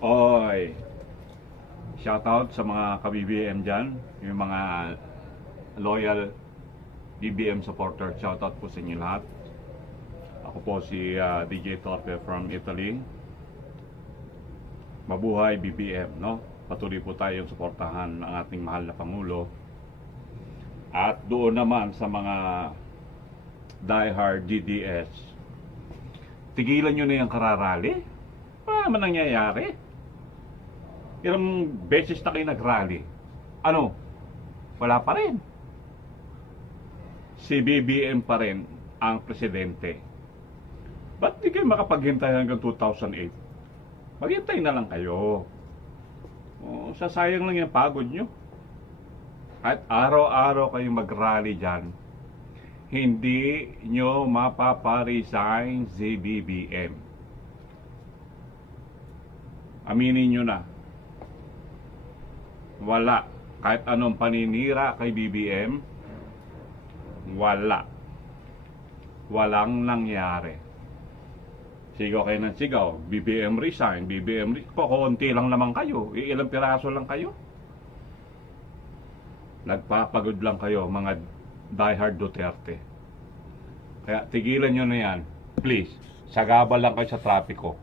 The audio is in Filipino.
Oy, shoutout sa mga ka-BBM dyan, yung mga loyal BBM supporter. Shoutout po sa inyo lahat. Ako po si DJ Torpe from Italy. Mabuhay BBM, no? Patuloy po tayong suportahan ng ating mahal na Pangulo. At doon naman sa mga diehard DDS, tigilan nyo na yung kararali. Ano naman nangyayari? Ilang beses na kayo nag-rally. Ano? Wala pa rin. Si BBM pa rin ang presidente. Ba't di kayo makapaghintay hanggang 2008? Maghintay na lang kayo. Sasayang lang yung pagod nyo. At araw-araw kayong mag-rally dyan, hindi nyo mapaparesign si BBM. Aminin nyo na. Wala. Kahit anong paninira kay BBM, wala. Walang nangyari. Sigaw kayo ng sigaw, BBM resign, BBM resign. Konti lang naman kayo, ilang piraso lang kayo. Nagpapagod lang kayo, mga diehard Duterte. Kaya tigilan nyo na yan. Please, sagabal lang kayo sa trapiko.